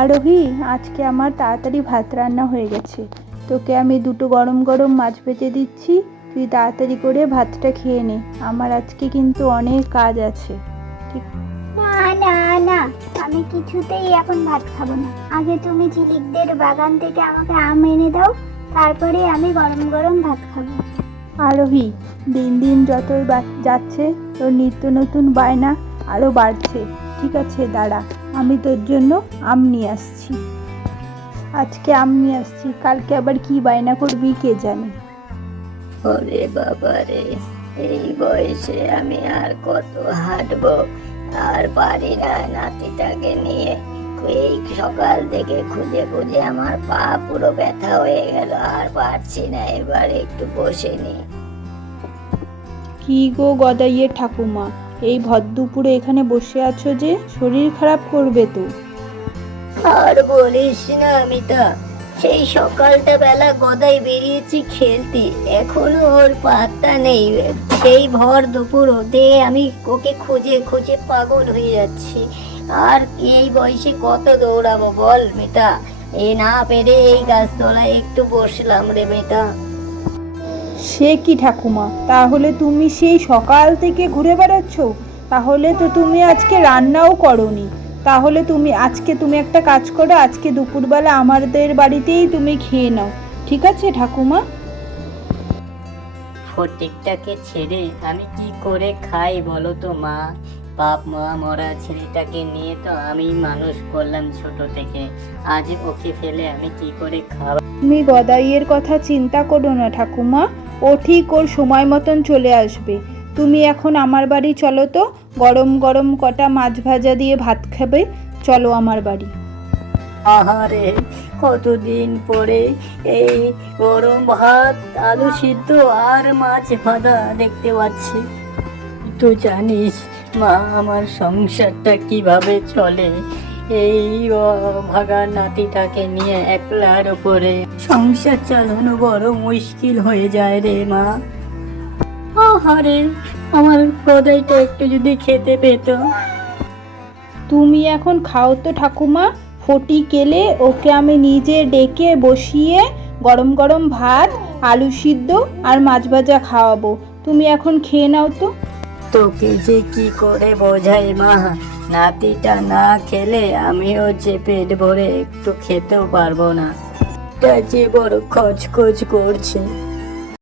আরোহী, আজকে আমার তাড়াতাড়ি ভাত রান্না হয়ে গেছে। তোকে আমি দুটো গরম গরম মাছ ভেজে দিচ্ছি, তুই তাড়াতাড়ি করে ভাতটা খেয়ে নে। আমার আজকে কিন্তু অনেক কাজ আছে। ঠিক? না না না, আমি কিছুতেই এখন ভাত খাবো না। আগে তুমি ঝিলিকদের বাগান থেকে আমাকে আম এনে দাও, তারপরে আমি গরম গরম ভাত খাবো। আরোহী, দিন দিন যতই যাচ্ছে তোর নিত্য নতুন বায়না আরও বাড়ছে। ঠিক আছে, দাঁড়া, আমি তোর জন্য আম নিয়ে আসছি। আজকে আম নিয়ে আসছি, কালকে আবার কি বায়না করবি কে জানে। ওরে বাবা রে, এই বয়সে আমি আর কত হাঁটবো, আর পারি না নাতিটাকে নিয়ে। এই সকাল থেকে খুঁজে খুঁজে আমার পা পুরো ব্যথা হয়ে গেল, আর পারছি না, এবার একটু বসে নি। কি গো গদাইয়ের ঠাকুমা, এই ভর দুপুরে এখানে বসে আছো যে? শরীর খারাপ করবে তো। আর বলিস না অমিতা, সেই সকালটা বেলা গদাই বেরিয়েছি খেলতে, এখনো ওর পাত্তা নেই। সেই ভর দুপুর হতে আমি ওকে খুঁজে খুঁজে পাগল হয়ে যাচ্ছি। আর এই বয়সে কত দৌড়াবো বল মিতা? এ না পেরে এই গাছতলায় একটু বসলাম রে মিতা। সে কি ঠাকুমা, তাহলে তুমি সেই সকাল থেকে ঘুরে বেড়াচ্ছ? তাহলে তো তুমি আজকে রান্নাও করোনি। তাহলে তুমি একটা কাজ করো, আজকে দুপুরবেলা আমাদের বাড়িতেই তুমি খেয়ে নাও। ঠিক আছে ঠাকুমা? ফটিকটাকে ছেড়ে আমি কি করে খাই বলো তো মা? বাপ মা মরা ছেলেটাকে নিয়ে তো আমি মানুষ করলাম ছোট থেকে, আজ ওকে ফেলে আমি কি করে খাবো? তুমি গদাইয়ের কথা চিন্তা করো না ঠাকুমা, ও ঠিক ওর সময় মতন চলে আসবে। তুমি এখন আমার বাড়ি চলো তো, গরম গরম কটা মাছ ভাজা দিয়ে ভাত খাবে। চলো আমার বাড়ি। আহারে, কতদিন পরে এই গরম ভাত, আলু সিদ্ধ আর মাছ ভাজা দেখতে পাচ্ছি। তো জানিস মা, আমার সংসারটা কিভাবে চলে? এই ভাগা নাতিটাকে নিয়ে একলার উপরে সংসার চালানো বড় মুশকিল হয়ে যায় রে মা। আহারে, আমার গদাইটা একটু যদি খেতে পেত। তুমি এখন খাও তো ঠাকুমা। ফটিক এলে ওকে আমি নিজে ডেকে বসিয়ে গরম গরম ভাত, আলু সিদ্ধ আর মাছ ভাজা খাওয়াবো। তুমি এখন খেয়ে নাও তো। তোকে যে কি করে বোঝাই মা, নাতিটা না খেলে আমিও যে পেট ভরে একটু খেতেও পারবো না। এটা যে বড় খচখচ করছে।